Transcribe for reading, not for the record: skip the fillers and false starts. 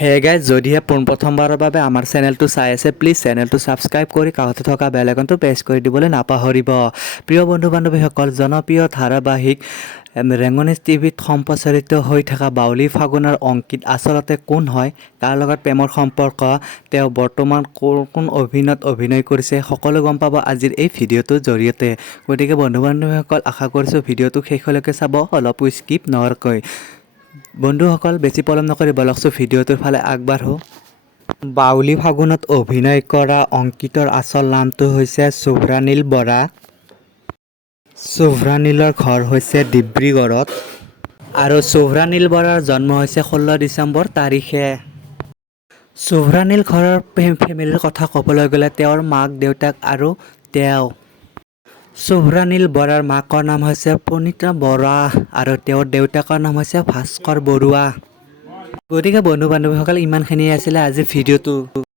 Hey guys, যদিহে পোনপ্ৰথমবাৰৰ বাবে আমাৰ চেনেলটো চাই আছে, প্লিজ চেনেলটো ছাবস্ক্ৰাইব কৰি কাষতে থকা বেল আইকনটো প্ৰেছ কৰি দিবলৈ নাপাহৰিব। প্ৰিয় বন্ধু বান্ধৱীসকল, জনপ্ৰিয় ধাৰাবাহিক ৰেঙনিজ টিভিত সম্প্ৰচাৰিত হৈ থকা বাউলী ফাগুনৰ অংকিত আচলতে কোন হয়, কাৰ লগত প্ৰেমৰ সম্পৰ্ক, তেওঁ বৰ্তমান কোন অভিনয়ত অভিনয় কৰিছে, সকলো গম পাব আজিৰ এই ভিডিঅ'টোৰ জৰিয়তে। গতিকে বন্ধু বান্ধৱীসকল, আশা কৰিছোঁ ভিডিঅ'টো শেষলৈকে চাব, অলপো স্কিপ নোহোৱাকৈ। বন্ধুসকল, বেছি পলম নকৰি বলকচোন ভিডিঅ'টোৰ ফালে আগবাঢ়ো। বাউলী ফাগুনত অভিনয় কৰা অংকিতৰ আচল নামটো হৈছে শুভ্ৰানীল বৰা। শুভ্ৰানীলৰ ঘৰ হৈছে ডিব্ৰুগড়ত আৰু শুভ্ৰানীল বৰাৰ জন্ম হৈছে 16 ডিচেম্বৰ তাৰিখে। শুভ্ৰানীল ঘৰৰ ফেমিলিৰ কথা ক'বলৈ গ'লে তেওঁৰ মাক দেউতাক আৰু তেওঁ। শুভ্ৰানীল বৰাৰ মাকৰ নাম হৈছে প্ৰণীতা বৰা আৰু তেওঁৰ দেউতাকৰ নাম হৈছে ভাস্কৰ বৰুৱা। গতিকে বন্ধু বান্ধৱীসকল, ইমানখিনিয়ে আছিলে আজিৰ ভিডিঅ'টো।